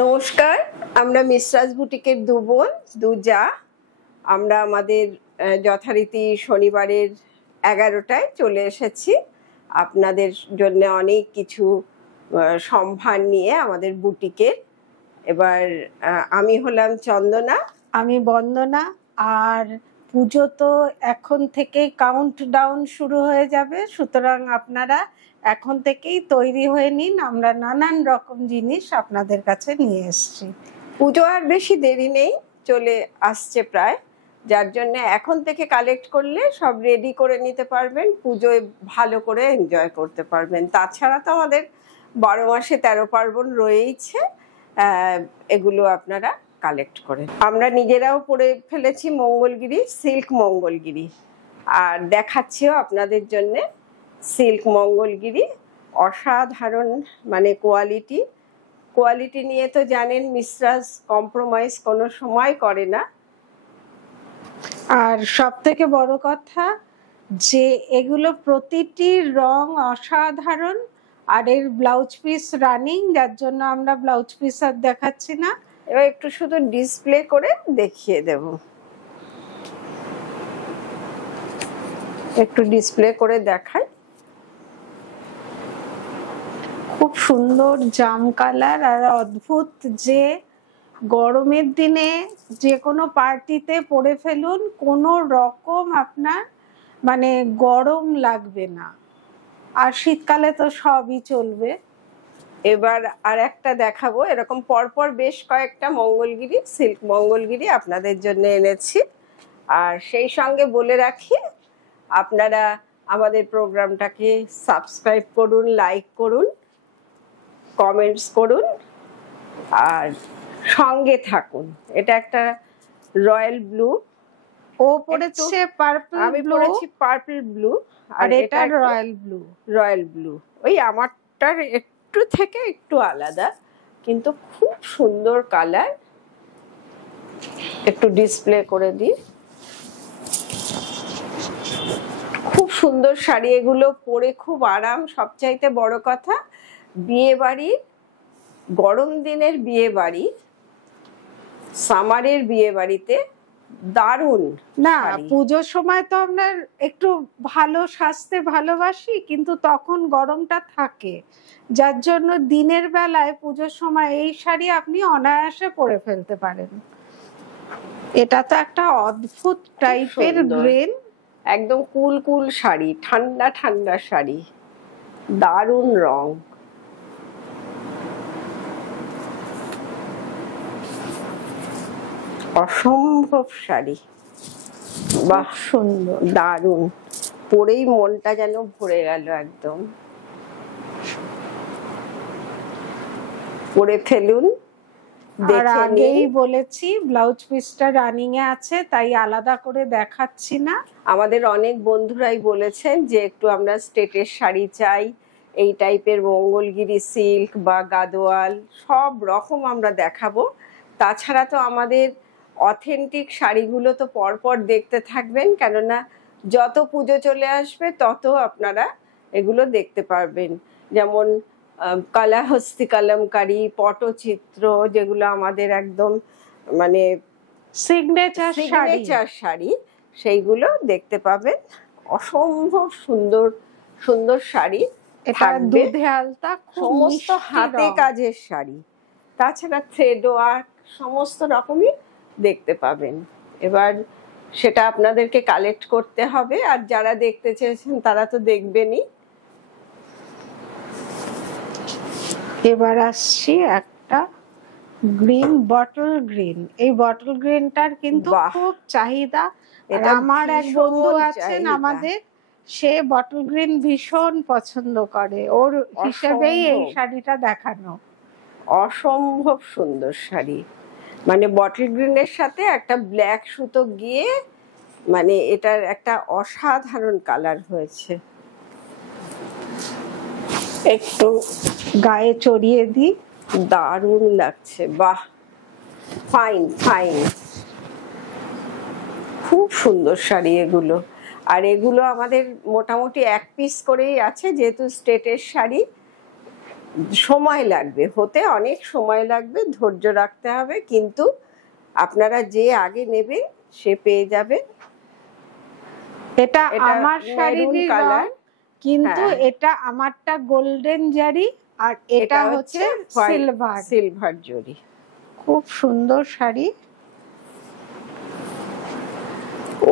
নমস্কার, আমরা মিশ্রাস বুটিকের দু বোন দু যা। আমরা আমাদের যথারীতি শনিবারের 11টায় চলে এসেছি আপনাদের জন্য অনেক কিছু সম্ভার নিয়ে আমাদের বুটিকের। এবার আমি হলাম চন্দনা, আমি বন্দনা। আর পুজো তো এখন থেকেই কাউন্টডাউন শুরু হয়ে যাবে, সুতরাং আপনারা এখন থেকেই তৈরি হয়ে নিন। আমরা নানান রকম জিনিস আপনাদের কাছে নিয়ে এসেছি। পুজো আর বেশি দেরি নেই, চলে আসছে প্রায়, যার জন্য এখন থেকে কালেক্ট করলে সব রেডি করে নিতে পারবেন, পুজোয় ভালো করে এনজয় করতে পারবেন। তাছাড়া তো আমাদের 12 মাসে 13 পার্বণ রয়েইছে, এগুলো আপনারা কালেক্ট করে। আমরা নিজেরাও পরে ফেলেছি মঙ্গলগিরি, সিল্ক মঙ্গলগিরি, আর দেখাচ্ছিও আপনাদের জন্য সিল্ক মঙ্গলগিরি। অসাধারণ মানে কোয়ালিটি নিয়ে তো জানেন মিশ্রাস কম্প্রোমাইজ কোনো সময় করে না। আর সব থেকে বড় কথা যে এগুলো প্রতিটি রং অসাধারণ, আর এর ব্লাউজ পিস রানিং, যার জন্য আমরা ব্লাউজ পিস আর দেখাচ্ছি না, এবার একটু শুধু ডিসপ্লে করে দেখিয়ে দেব। একটু ডিসপ্লে করে দেখাই। খুব সুন্দর জাম কালার, আর অদ্ভুত যে গরমের দিনে যে কোনো পার্টিতে পরে ফেলুন, কোনো রকম আপনার মানে গরম লাগবে না। আর শীতকালে তো সবই চলবে। এবার আর একটা দেখাবো, এরকম পরপর বেশ কয়েকটা মঙ্গলগিরি, সিল্ক মঙ্গলগিরি আপনাদের জন্য এনেছি। আর সেই সঙ্গে বলে রাখি, আপনারা আমাদের প্রোগ্রামটাকে সাবস্ক্রাইব করুন, লাইক করুন, কমেন্টস করুন, আর সঙ্গে থাকুন। এটা একটা রয়্যাল ব্লু, ও পড়েছে পার্পল, আমি পড়েছি পার্পল ব্লু, আর এটা রয়্যাল ব্লু। ওই আমারটার একটু থেকে একটু আলাদা, কিন্তু খুব সুন্দর কালার। একটু ডিসপ্লে করে দিই। খুব সুন্দর শাড়ি এগুলো, পরে খুব আরাম। সবচাইতে বড় কথা, বিয়ে বাড়ি, গরম দিনের বিয়ে বাড়ি, সামারের বিয়ে বাড়িতে দারুণ না। পুজোর সময় তো আমরা একটু ভালো সাজতে ভালোবাসি, কিন্তু তখন গরমটা থাকে, যার জন্য দিনের বেলায় পুজোর সময় এই শাড়ি আপনি অনায়াসে পরে ফেলতে পারেন। এটা তো একটা অদ্ভুত টাইপের গ্রেন, একদম কুল কুল শাড়ি, ঠান্ডা ঠান্ডা শাড়ি, দারুণ রং। অসম্ভব শাড়ি, বাহ সুন্দর, দারুণ। পরেই মনটা যেন ভরে গেল একদম। পরে ফেলুন। আর আগেই বলেছি ব্লাউজ পিসটা রানিং এ আছে, তাই আলাদা করে দেখাচ্ছি না। আমাদের অনেক বন্ধুরাই বলেছেন যে একটু আমরা স্টেটের শাড়ি চাই, এই টাইপের মঙ্গলগিরি সিল্ক বা গাদোয়াল সব রকম আমরা দেখাবো। তাছাড়া তো আমাদের অথেন্টিক শাড়িগুলো তো পরপর দেখতে থাকবেন, কেননা যত পুজো চলে আসবে তত আপনারা এগুলো দেখতে পারবেন। যেমন কালাহস্তি কালামকারি, পটচিত্র, যেগুলো আমাদের একদম মানে সিগনেচার শাড়ি, সেইগুলো দেখতে পাবেন। অসম্ভব সুন্দর সুন্দর শাড়ি, এটা দুধে আলতা, সমস্ত হাতে কাজের শাড়ি, তাছাড়া থ্রেড ওয়ার্ক, সমস্ত রকমই দেখতে পাবেন। এবার সেটা আপনাদেরকে কালেক্ট করতে হবে, আর যারা দেখতে চেয়েছেন তারা তো দেখবেনই। এবার আসছি একটা গ্রিন, বটল গ্রিন। এই বটল গ্রিনটার কিন্তু খুব চাহিদা। আমার এক বন্ধু আছেন আমাদের, সে বটল গ্রিন ভীষণ পছন্দ করে, ওর হিসেবেই এই শাড়িটা দেখানো। অসম্ভব সুন্দর শাড়ি, মানে বটল গ্রিনের সাথে একটা ব্ল্যাক সুতো গিয়ে মানে এটার একটা অসাধারণ কালার হয়েছে। একটু গায়ে চড়িয়ে দিই, দারুণ লাগছে, বাহ, ফাইন ফাইন, খুব সুন্দর শাড়ি এগুলো। আর এগুলো আমাদের মোটামুটি এক পিস করেই আছে, যেহেতু স্টেটের শাড়ি। সময় লাগবে হতে, অনেক সময় লাগবে, ধৈর্য রাখতে হবে, কিন্তু আপনারা যে আগে নেবেন সে পেয়ে যাবে। এটা আমার শাড়ির কালার, কিন্তু এটা আমারটা গোল্ডেন জারি আর এটা হচ্ছে সিলভার জরি। খুব সুন্দর শাড়ি।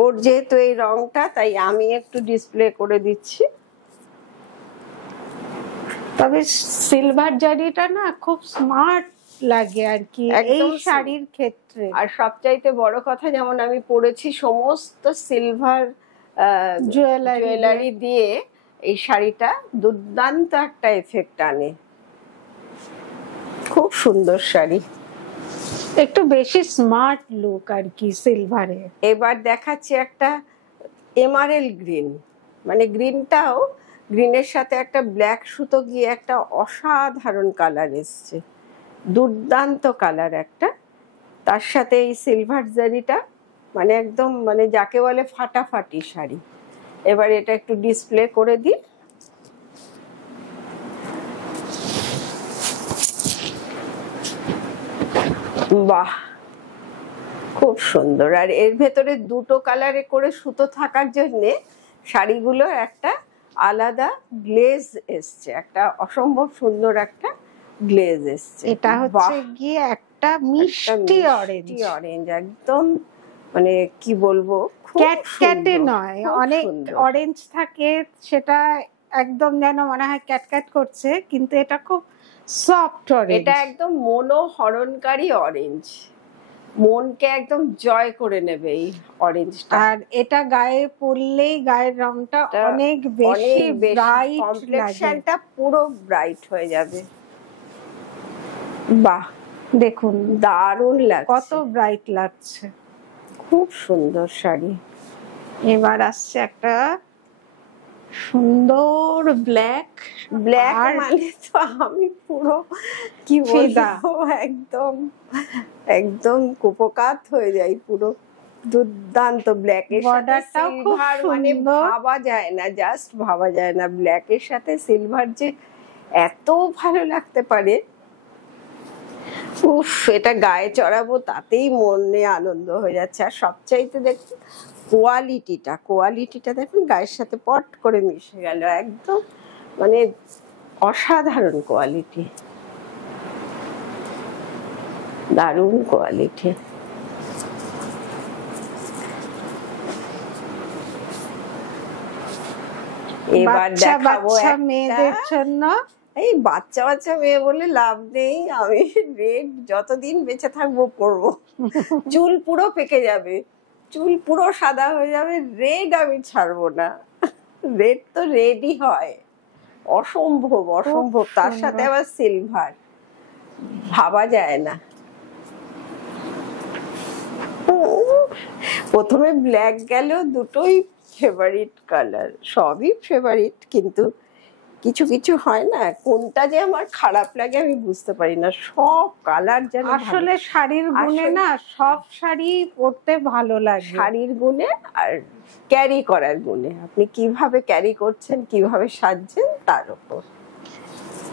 ওর যেহেতু এই রংটা, তাই আমি একটু ডিসপ্লে করে দিচ্ছি। তবে সিলভার জারিটা না খুব স্মার্ট লাগে আর কি এই শাড়ির ক্ষেত্রে। আর সবচাইতে বড় কথা, যেমন আমি পরেছি সমস্ত সিলভার জুয়েলারি দিয়ে, এই শাড়িটা দুর্দান্ত একটা এফেক্ট আনে, খুব সুন্দর শাড়ি, একটু বেশি স্মার্ট লুক আর কি সিলভারে। এবার দেখাচ্ছি একটা এমারেল্ড গ্রিন, মানে গ্রিনটাও, গ্রিনের সাথে একটা ব্ল্যাক সুতো গিয়ে একটা অসাধারণ কালার এসছে, দুর্দান্ত কালার একটা, তার সাথে এই সিলভার জারিটা, মানে একদম মানে যাকে বলে ফাটাফাটি শাড়ি। এবার এটা একটু ডিসপ্লে করে দিই। বাহ, খুব সুন্দর। আর এর ভেতরে দুটো কালারে করে সুতো থাকার জন্য শাড়িগুলো একটা আলাদা গ্লেজ এসছে, একটা অসম্ভব সুন্দর একটা গ্লেজ এসছে। এটা হচ্ছে গিয়ে একটা মিষ্টি অরেঞ্জ, একদম মানে কি বলবো, ক্যাটক্যাটে নয়, অনেক অরেঞ্জ থাকে, সেটা একদম যেন মনে হয় ক্যাটক্যাট করছে, কিন্তু এটা খুব সফট অরেঞ্জ, এটা একদম মনোহরণকারী অরেঞ্জ, মনকে একদম জয় করে নেবে এই অরেঞ্জটা। আর এটা গায়ে পরলেই গায়ের রংটা অনেক বেশি ব্রাইট, কমপ্লেক্সনটা পুরো ব্রাইট হয়ে যাবে। বাহ, দেখুন দারুণ লাগছে, কত ব্রাইট লাগছে, খুব সুন্দর শাড়ি। এবার আসছে একটা সুন্দর ব্ল্যাক মানে তো আমি পুরো কি বলবো, একদম একদম কুপকাত হয়ে যাই পুরো, দুর্দান্ত। ব্ল্যাকের সাথে সিলভার মানে ভাবা যায় না, জাস্ট ভাবা যায় না, ব্ল্যাকের সাথে সিলভার যে এত ভালো লাগতে পারে। উফ, এটা গায়ে চড়াবো তাতেই মনে আনন্দ হয়ে যাচ্ছে। আর সবচাইতে দেখুন কোয়ালিটিটা দেখুন, গায়ের সাথে পট করে মিশে গেল, একদম মানে অসাধারণ কোয়ালিটি, দারুণ কোয়ালিটি। এবার দেখাবো মেয়েদের জন্য, এই বাচ্চা মেয়ে বলে লাভ নেই, আমি রেড যতদিন বেঁচে থাকবো পরবো, চুল পুরো পেকে যাবে, চুল পুরো সাদা হয়ে যাবে, রেড আমি ছাড়বো না, রেড তো রেডই হয়, অসম্ভব। তার সাথে আবার সিলভার, ভাবা যায় না। প্রথমে ব্ল্যাক গেল, দুটোই ফেভারিট কালার, সবই ফেভারিট, কিন্তু কিছু কিছু হয় না, কোনটা যে আমার খারাপ লাগে আমি বুঝতে পারি না, সব কালার যেন। আসলে শাড়ির গুণে না, সব শাড়ি পরতে ভালো লাগে, শাড়ির গুণে আর ক্যারি করার গুণে, আপনি কিভাবে ক্যারি করছেন, কিভাবে সাজছেন তার উপর।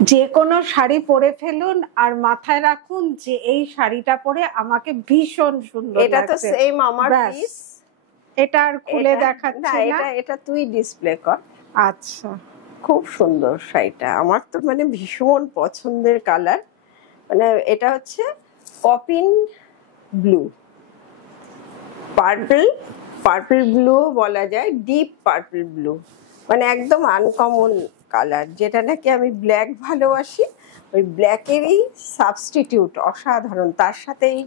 যে কোনো শাড়ি পরে ফেলুন আর মাথায় রাখুন যে এই শাড়িটা পরে আমাকে ভীষণ সুন্দর লাগছে। এটা তো সেম আমার পিস, এটা আর খুলে দেখাচ্ছি না, এটা তুই ডিসপ্লে কর। আচ্ছা, খুব সুন্দর শাড়িটা, আমার তো মানে ভীষণ পছন্দের কালার, মানে এটা হচ্ছে কপিন ব্লু, পার্পল ব্লু বলা যায়, ডিপ পার্পল ব্লু, মানে একদম আনকমন কালার, যেটা নাকি আমি ব্ল্যাক ভালোবাসি, ওই ব্ল্যাকেরই সাবস্টিটিউট, অসাধারণ। তার সাথেই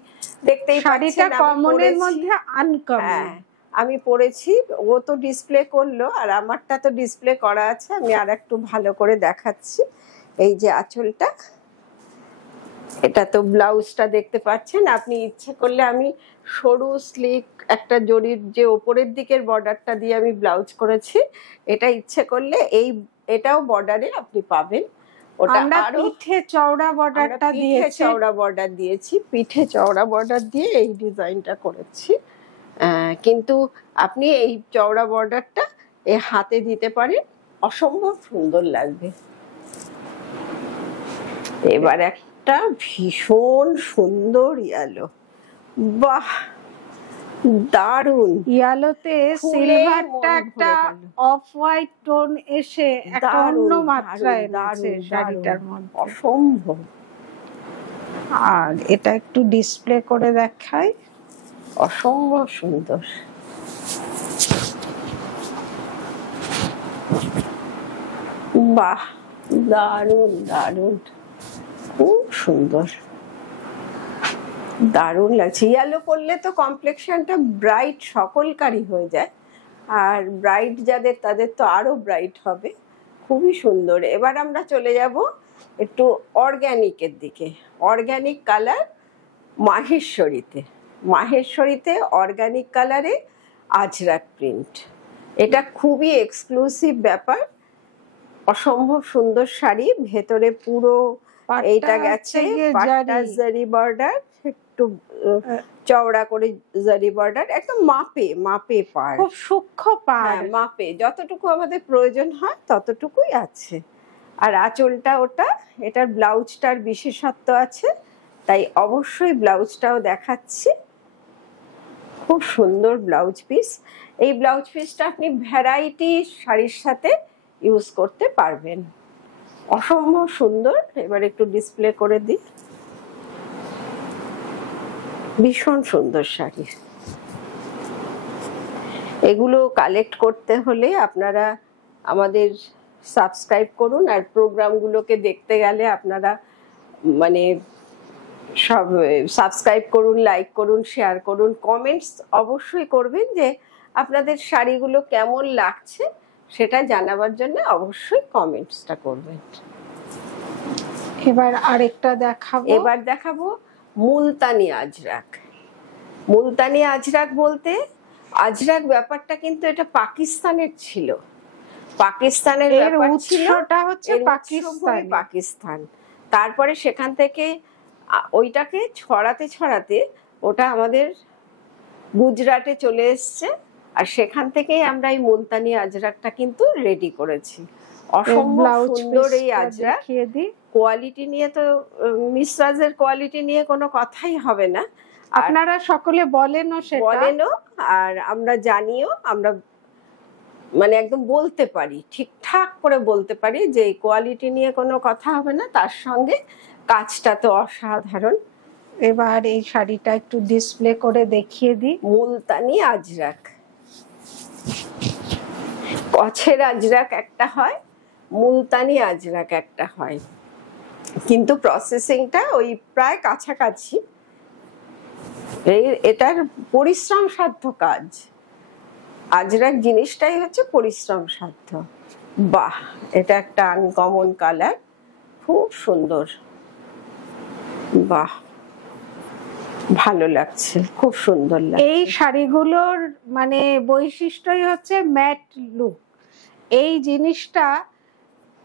দেখতেই শাড়িটা কমনের মধ্যে আনকমন, আমি পরেছি, ও তো ডিসপ্লে করলো, আর আমারটা তো ডিসপ্লে করা আছে, আমি আর একটু ভালো করে দেখাচ্ছি। এই যে আঁচলটা, এটা তো ব্লাউজটা দেখতে পাচ্ছেন, আপনি ইচ্ছে করলে আমি সরু স্লিক একটা জরির যে ওপরের দিকের বর্ডারটা দিয়ে আমি ব্লাউজ করেছি, এটা ইচ্ছে করলে এটাও বর্ডারে আপনি পাবেন। ওটা আরো পিঠে চওড়া বর্ডারটা দিয়েছি, চওড়া বর্ডার দিয়েছি, পিঠে চওড়া বর্ডার দিয়ে এই ডিজাইনটা করেছি, কিন্তু আপনি এই চওড়া বর্ডারটা হাতে দিতে পারেন, অসম্ভব সুন্দর লাগবে। এবার একটা ভীষণ সুন্দর ইয়েলো, বাহ দারুন। ইয়েলোতে সিলভারটা একটা অফ হোয়াইট টোন এসে একটা অন্য মাত্রা এনেছে শাড়িটার মধ্যে, অসম্ভব। আর এটা একটু ডিসপ্লে করে দেখাই, অসম্ভব সুন্দর। বাহ দারুন দারুন, খুব সুন্দর, দারুণ লাগছে। ইয়েলো পরলে তো কমপ্লেক্সনটা ব্রাইট সকলকারই হয়ে যায়, আর ব্রাইট যাদের তাদের তো আরো ব্রাইট হবে, খুবই সুন্দর। এবার আমরা চলে যাব একটু অর্গ্যানিকের দিকে। অর্গ্যানিক কালার মাহেশ্বরীতে, মাহেশ্বরীতে অর্গ্যানিক কালারে আজরাক প্রিন্ট, এটা খুবই এক্সক্লুসিভ ব্যাপার, অসম্ভব সুন্দর শাড়ি। ভেতরে পুরো এইটা গেছে পাট্টা জারি বর্ডার, একটু চওড়া করে জারি বর্ডার, একদম মাপে মাপে পাড়, খুব সূক্ষ্ম পাড়, মাপে যতটুকু আমাদের প্রয়োজন হয় ততটুকুই আছে। আর আঁচলটা ওটা, এটার ব্লাউজটার বিশেষত্ব আছে, তাই অবশ্যই ব্লাউজটাও দেখাচ্ছি। খুব সুন্দর ব্লাউজ পিস। এই ব্লাউজ পিসটা আপনি ভ্যারাইটি শাড়ির সাথে ইউজ করতে পারবেন, অসম্ভব সুন্দর। এবার একটু ডিসপ্লে করে দিই, ভীষণ সুন্দর শাড়ি। এগুলো কালেক্ট করতে হলে আপনারা আমাদের সাবস্ক্রাইব করুন, আর প্রোগ্রামগুলোকে দেখতে গেলে আপনারা মানে সব সাবস্ক্রাইব করুন, লাইক করুন, শেয়ার করুন, কমেন্টস অবশ্যই করবেন যে আপনাদের শাড়িগুলো কেমন লাগছে সেটা জানাবার জন্য অবশ্যই কমেন্টসটা করবেন। এবার আরেকটা দেখাবো, এবার দেখাবো মুলতানি আজরাক। মুলতানি আজরাক বলতে, আজরাক ব্যাপারটা কিন্তু এটা পাকিস্তানের ছিল, পাকিস্তানের ব্যাপার ছিল, উৎসটা হচ্ছে পাকিস্তান। তারপরে সেখান থেকে ওইটাকে ছড়াতে ছড়াতে ওটা আমাদের গুজরাটে চলে এসছে, আর সেখান থেকেই আমরা এই মুলতানি আজরাকটা কিন্তু রেডি করেছি। অসম্ভব সুন্দর এই আজরাক। কোয়ালিটি নিয়ে তো মিসরাজের কোয়ালিটি নিয়ে কোনো কথাই হবে না, আপনারা সকলে বলেনও, বলেনও, আর আমরা জানিও, আমরা মানে একদম বলতে পারি, ঠিকঠাক করে বলতে পারি যে এই কোয়ালিটি নিয়ে কোনো কথা হবে না, তার সঙ্গে কাজটা তো অসাধারণ। এবার এই শাড়িটা একটু ডিসপ্লে করে দেখিয়ে দিই, মুলতানি আজরাক। কছের আজরাক একটা হয়, মুলতানি আজরাক একটা হয়, কিন্তু প্রসেসিংটা ওই প্রায় কাছাকাছি। এটার পরিশ্রম সাধ্য কাজ, আজরাক জিনিসটাই হচ্ছে পরিশ্রম সাধ্য। বাহ, এটা একটা আনকমন কালার, খুব সুন্দর, বাহ ভালো লাগছে, খুব সুন্দর লাগছে। এই শাড়িগুলোর মানে বৈশিষ্ট্যই হচ্ছে ম্যাট লুক। এই জিনিসটা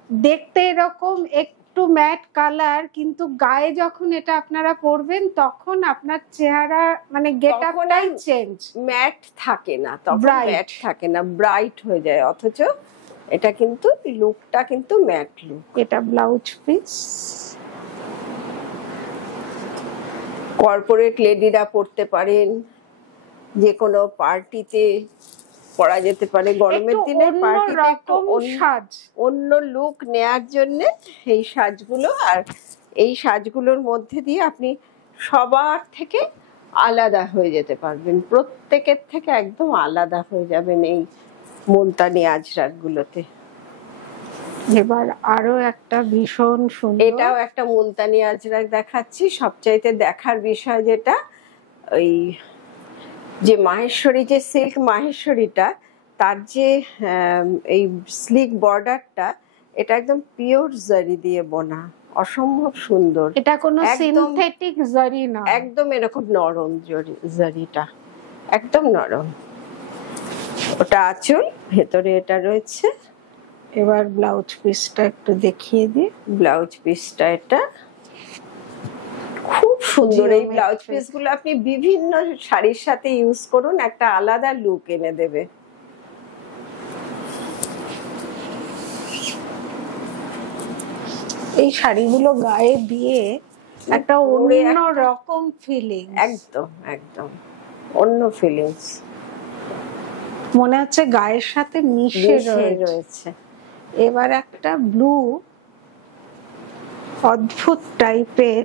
দেখতে এরকম একটু ম্যাট কালার, কিন্তু গায়ে যখন এটা আপনারা পরবেন তখন আপনার চেহারা মানে গেটআপটাই চেঞ্জ, ম্যাট থাকে না, তখন ম্যাট থাকে না, ব্রাইট হয়ে যায়, অথচ এটা কিন্তু লুকটা কিন্তু ম্যাট লুক। এটা ব্লাউজ পিস, কর্পোরেট লেডিরা পরতে পারেন, যে কোনো পার্টিতে পরা যেতে পারে, গরমের দিনে পার্টিতে অন্য লুক নেয়ার জন্য এই সাজগুলো। আর এই সাজগুলোর মধ্যে দিয়ে আপনি সবার থেকে আলাদা হয়ে যেতে পারবেন, প্রত্যেকের থেকে একদম আলাদা হয়ে যাবেন এই মুলতানি আজরাক গুলোতে। এবার আরো একটা ভীষণ সুন্দর, এটাও একটা মুলতানি আজরাক দেখাচ্ছি। সবচাইতে দেখার বিষয় যেটা, ওই যে মাহেশ্বরী, যে সিল্ক মাহেশ্বরীটা, তার যে এই স্লিক বর্ডারটা, এটা একদম পিওর জারি দিয়ে বোনা, অসম্ভব সুন্দর। এটা কোনো সিনথেটিক জারি না, একদম এরকম নরম জারিটা, একদম নরম। ওটা আঁচল, ভেতরে এটা রয়েছে। এবার ব্লাউজ পিসটা একটু দেখিয়ে দিই, ব্লাউজ পিসটা এটা খুব সুন্দর। এই ব্লাউজ পিস গুলো আপনি বিভিন্ন শাড়ির সাথে ইউজ করুন, একটা আলাদা লুক এনে দেবে। এই শাড়িগুলো গায়ে দিয়ে একটা অন্য রকম ফিলিং, একদম একদম অন্য ফিলিংস, মনে হচ্ছে গায়ের সাথে মিশে রয়েছে। এবার একটা ব্লু অদ্ভুত টাইপের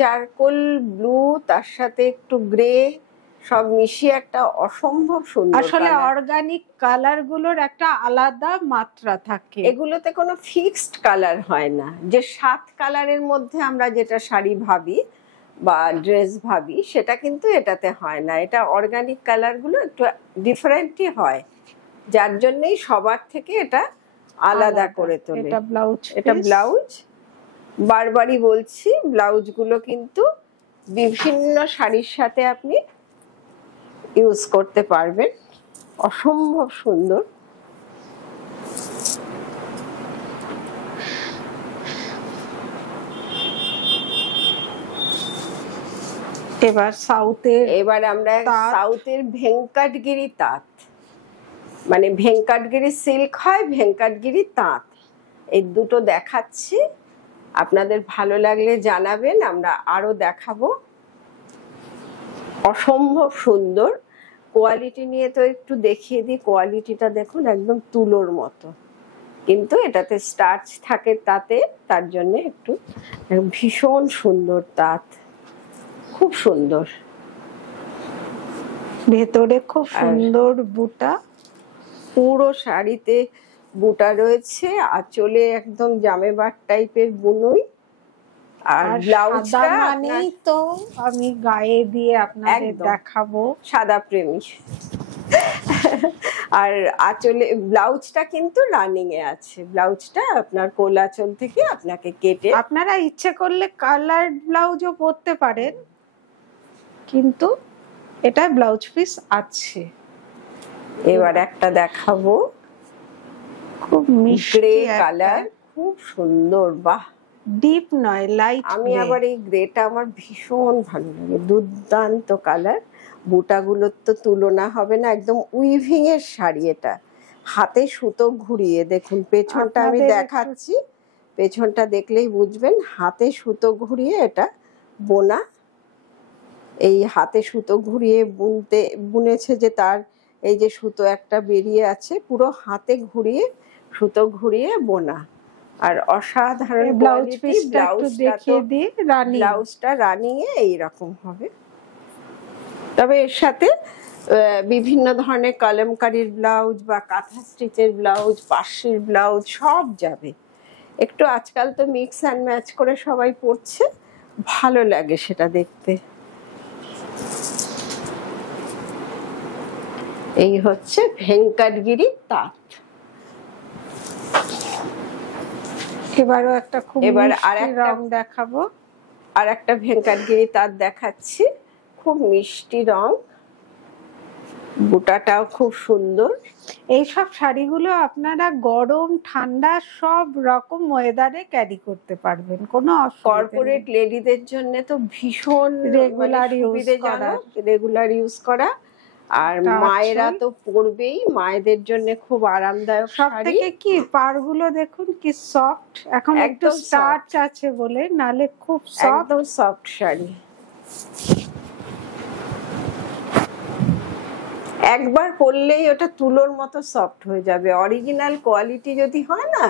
চারকোল ব্লু, তার সাথে একটু গ্রে, সব মিশিয়ে একটা অসম্ভব সুন্দর। আসলে অর্গানিক কালার গুলোর একটা আলাদা মাত্রা থাকে, এগুলোতে কোনো ফিক্সড কালার হয় না। যে 7 কালারের মধ্যে আমরা যেটা শাড়ি ভাবি বা ড্রেস ভাবি, সেটা কিন্তু এটাতে হয় না। এটা অর্গানিক কালার গুলো একটু ডিফারেন্টই হয়, যার জন্যই সবার থেকে এটা আলাদা করে তোলে। এটা ব্লাউজ, বারবারই বলছি, ব্লাউজ গুলো কিন্তু বিভিন্ন শাড়ির সাথে আপনি ইউজ করতে পারবেন, অসম্ভব সুন্দর। এবার আমরা সাউথের ভেঙ্কটগিরি তাঁত, মানে ভেঙ্কটগিরি সিল্ক হয়, ভেঙ্কটগিরি তাঁত, এই দুটো দেখাচ্ছি। আপনাদের ভালো লাগলে জানাবেন, আমরা আরো দেখাবো। অসম্ভব সুন্দর কোয়ালিটি নিয়ে তো একটু দেখিয়ে দিই। কোয়ালিটিটা দেখুন, একদম তুলোর মতো, কিন্তু এটাতে স্টার্চ থাকে তাতে, তার জন্য একটু ভীষণ সুন্দর তাঁত, খুব সুন্দর। ভেতরে খুব সুন্দর বুটা, পুরো শাড়িতে বুটা রয়েছে, আঁচলে একদম জামেবাট টাইপের বুনই। আর ব্লাউজটা মানেই তো আমি গায়ে দিয়ে আপনাদের দেখাবো, সাদা প্রেমী। আর আঁচলে ব্লাউজটা কিন্তু রানিং এ আছে, ব্লাউজটা আপনার কোল আঁচল থেকে আপনাকে কেটে, আপনারা ইচ্ছে করলে কালার ব্লাউজও পরতে পারেন, কিন্তু এটা ব্লাউজ পিস আছে। এবার একটা দেখাবো, খুব মিষ্টি কালার, খুব সুন্দর। বাহ, ডিপ নয়, লাইট। আমি আবার এই গ্রেটা আমার ভীষণ ভালো লাগে, দুর্দান্ত কালার। বুটাগুলোর তো তুলনা হবে না, একদম উইভিং এর শাড়ি। এটা হাতে সুতো ঘুরিয়ে দেখুন, পেছনটা আমি দেখাচ্ছি, পেছনটা দেখলেই বুঝবেন, হাতে সুতো ঘুরিয়ে এটা বোনা। এই হাতে সুতো ঘুরিয়ে বুনেছে যে, তার এই যে সুতো একটা বেরিয়ে আছে, পুরো হাতে ঘুরিয়ে সুতো ঘুরিয়ে বোনা। আর অসাধারণ ব্লাউজ পিসটা একটু দেখিয়ে দিই, ব্লাউজটা রানিং এ এইরকম হবে। তবে এর সাথে বিভিন্ন ধরনের কলমকারীর ব্লাউজ বা কাঁথা স্টিচের ব্লাউজ, পাশের ব্লাউজ সব যাবে। একটু আজকাল তো মিক্স অ্যান্ড ম্যাচ করে সবাই পরছে, ভালো লাগে সেটা দেখতে। এই হচ্ছে ভেঙ্কটগিরি তাঁত। এবারও একটা খুব রং দেখাবো, আর একটা ভেঙ্কটগিরি তাঁত দেখাচ্ছি, খুব মিষ্টি রং, বুটাটাও খুব সুন্দর। এইসব শাড়িগুলো আপনারা গরম ঠান্ডা সব রকম ওয়েদারে ক্যারি করতে পারবেন, কোনো কর্পোরেট লেডিদের জন্য তো ভীষণ রেগুলার ইউজ করা। আর মায়েরা তো পরবেই, মায়েদের জন্য খুব আরামদায়ক। সবথেকে কি পাড়গুলো দেখুন কি সফট, এখন একটু স্টার্চ আছে বলে, নালে খুব একদম সফট শাড়ি। একবার পরলেই ওটা তুলোর মতো সফট হয়ে যাবে। অরিজিনাল কোয়ালিটি যদি হয় না,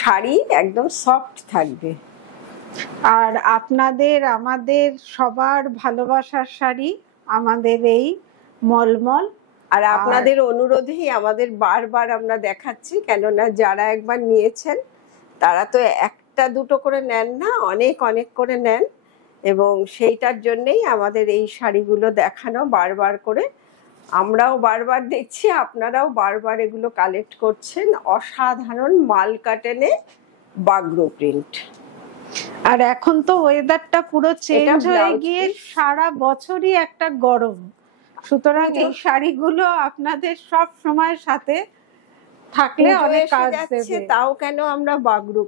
শাড়ি একদম সফট থাকবে। আর আপনাদের আমাদের সবার ভালোবাসার শাড়ি, আমাদের এই মলমল। আর আপনাদের অনুরোধেই আমাদের বারবার আমরা দেখাচ্ছি, কেননা যারা একবার নিয়েছেন তারা তো একটা দুটো করে নেন না, অনেক অনেক করে নেন, এবং সেইটার জন্যই আমাদের এই শাড়িগুলো দেখানো বারবার করে। আমরাও বারবার দেখছি, আপনারাও বারবার এগুলো কালেক্ট করছেন। অসাধারণ মাল কাটেনে বাগরো প্রিন্ট। আর এখন তো ওয়েদারটা পুরো চেঞ্জ হয়ে গিয়ে সারা বছরই একটা গরম, সুতরাং এই শাড়িগুলো আপনাদের সব সময় সাথে থাকলে অনেক কাজ দেবে। তাও কেন আমরা বাগরো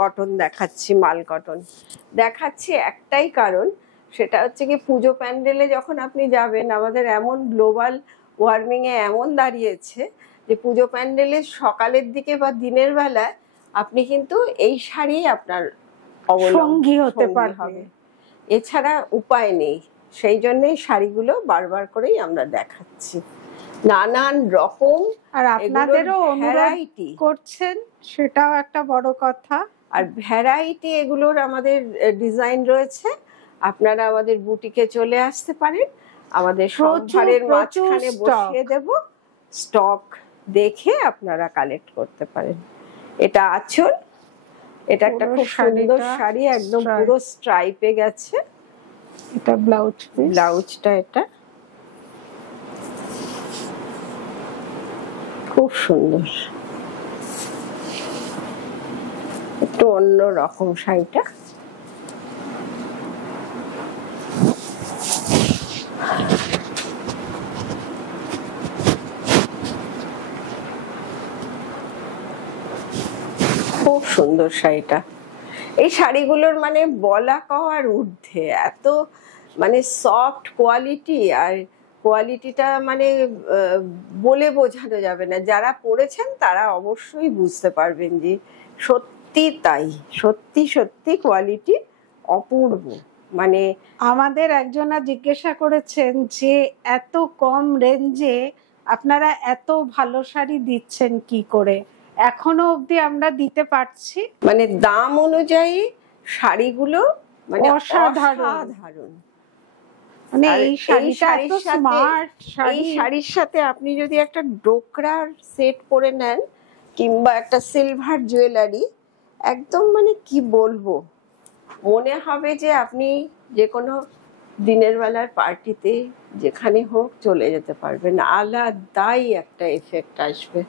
কটন দেখাচ্ছি, মাল কটন দেখাচ্ছি, একটাই কারণ, সেটা হচ্ছে কি পুজো প্যান্ডেলে যখন আপনি যাবেন, আমাদের এমন গ্লোবাল ওয়ার্মিং এ এমন দাঁড়িয়েছে যে পুজো প্যান্ডেলের সকালের দিকে বা দিনের বেলায় আপনি কিন্তু এই শাড়ি আপনার সঙ্গী হতে পারবে, এছাড়া উপায় নেই। সেই জন্যই শাড়িগুলো বারবার করেই আমরা দেখাচ্ছি, নানান রকম। আর আপনাদেরও ভ্যারাইটি করছেন, সেটাও একটা বড় কথা। আর ভ্যারাইটি এগুলোর আমাদের ডিজাইন রয়েছে। আপনারা আমাদের বুটিকে চলে আসতে পারেন, আমাদের সংসারের মাঝখানে বসিয়ে দেব, স্টক দেখে আপনারা কালেক্ট করতে পারেন। এটা আঁচল, এটা একটা খুব সুন্দর শাড়ি, একদম পুরো স্ট্রাইপে গেছে। এটা ব্লাউজ, ব্লাউজটা এটা খুব সুন্দর, একটু অন্য রকম শাড়িটা। খুব সুন্দর শাড়িটা। এই শাড়িগুলোর মানে বলা কওয়ার ঊর্ধ্বে, এত মানে সফট কোয়ালিটি, আর কোয়ালিটিটা মানে বলে বোঝানো যাবে না। যারা পড়েছেন তারা অবশ্যই বুঝতে পারবেন যে সত্যি তাই, সত্যি সত্যি কোয়ালিটি অপূর্ব। মানে আমাদের একজনা জিজ্ঞাসা করেছেন যে এত কম রেঞ্জে আপনারা এত ভালো শাড়ি দিচ্ছেন কি করে। এখনো অবধি আমরা দিতে পারছি, মানে দাম অনুযায়ী শাড়িগুলো মানে অসাধারণ। মানে এই শাড়ির সাথে আপনি যদি একটা ডোকরার সেট পরে নেন কিংবা একটা সিলভার জুয়েলারি, একদম মানে কি বলবো, মনে হবে যে আপনি যে কোনো দিনের বেলার পার্টিতে যেখানে হোক চলে যেতে পারবেন, আলাদাই একটা এফেক্ট আসবে।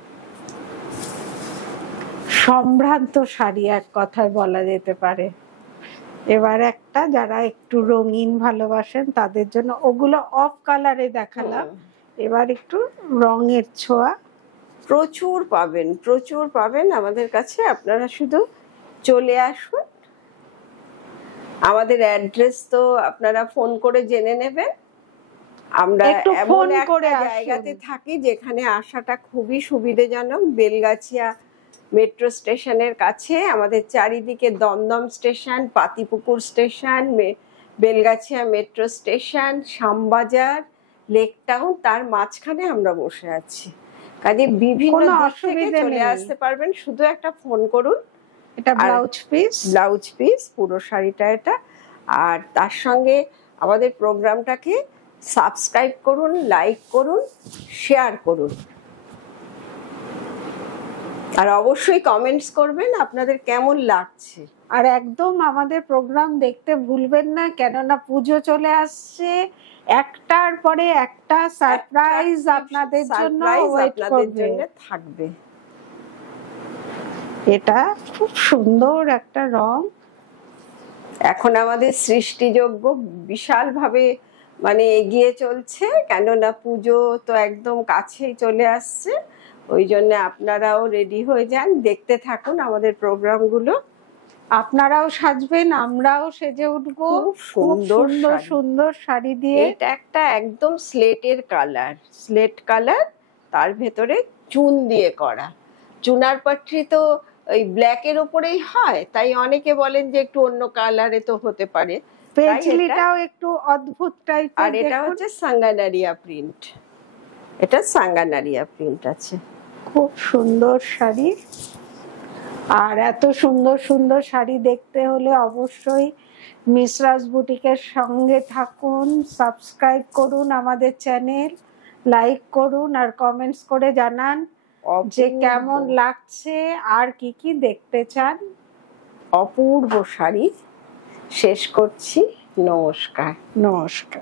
সম্ভ্রান্ত শাড়ি এক কথায় বলা যেতে পারে। এবার একটা যারা একটু রঙিন ভালোবাসেন তাদের জন্য, ওগুলো অফ কালারে দেখালাম, এবার একটু রঙের ছোঁয়া প্রচুর পাবেন, প্রচুর পাবেন আমাদের কাছে। আপনারা শুধু চলে আসুন। আমাদের অ্যাড্রেস তো আপনারা ফোন করে জেনে নেবেন। আমরা এমন একটা জায়গাতে থাকি যেখানে আসাটা খুবই সুবিধাজনক। বেলগাছিয়া মেট্রো স্টেশনের কাছে, আমাদের চারিদিকে Dumdum station, Patipukur station, Belgachia metro station, Shyambazar, Lake Town, তার মাঝখানে আমরা বসে আছি। কাজে বিভিন্ন দিক থেকে চলে আসতে পারবেন, শুধু একটা ফোন করুন। এটা ব্লাউজ পিস, ব্লাউজ পিস পুরো শাড়িটা এটা। আর তার সঙ্গে আমাদের প্রোগ্রামটাকে সাবস্ক্রাইব করুন, লাইক করুন, শেয়ার করুন, আর অবশ্যই কমেন্টস করবেন আপনাদের কেমন লাগছে। আর একদম আমাদের প্রোগ্রাম দেখতে ভুলবেন না, কেননা পুজো চলে আসছে, একটার পরে একটা সারপ্রাইজ আপনাদের জন্য থাকবে। এটা খুব সুন্দর একটা রং। এখন আমাদের সৃষ্টিযোগ্য বিশালভাবে মানে এগিয়ে চলছে, কেননা পুজো তো একদম কাছেই চলে আসছে। ওই জন্য আপনারাও রেডি হয়ে যান, দেখতে থাকুন আমাদের প্রোগ্রামগুলো। আপনারাও সাজবেন, আমরাও সেজে উঠবো সুন্দর সুন্দর শাড়ি দিয়ে। এটা একটা একদম স্লেটের কালার, স্লেট কালার, তার ভেতরে চুন দিয়ে করা। চুনার পাট্রি তো ওই ব্ল্যাকের উপরেই হয়, তাই অনেকে বলেন যে একটু অন্য কালারে তো হতে পারে। পেজলিটাও একটু অদ্ভুত টাইপের। আর এটা হচ্ছে সাঙ্গানারিয়া প্রিন্ট, এটা সাঙ্গানারিয়া প্রিন্ট আছে। খুব সুন্দর শাড়ি। আর এত সুন্দর সুন্দর শাড়ি দেখতে হলে অবশ্যই মিসরাজ বুটিকের সঙ্গে থাকুন, সাবস্ক্রাইব করুন আমাদের চ্যানেল, লাইক করুন, আর কমেন্টস করে জানান যে কেমন লাগছে আর কি কি দেখতে চান। অপূর্ব শাড়ি। শেষ করছি, নমস্কার। নমস্কার।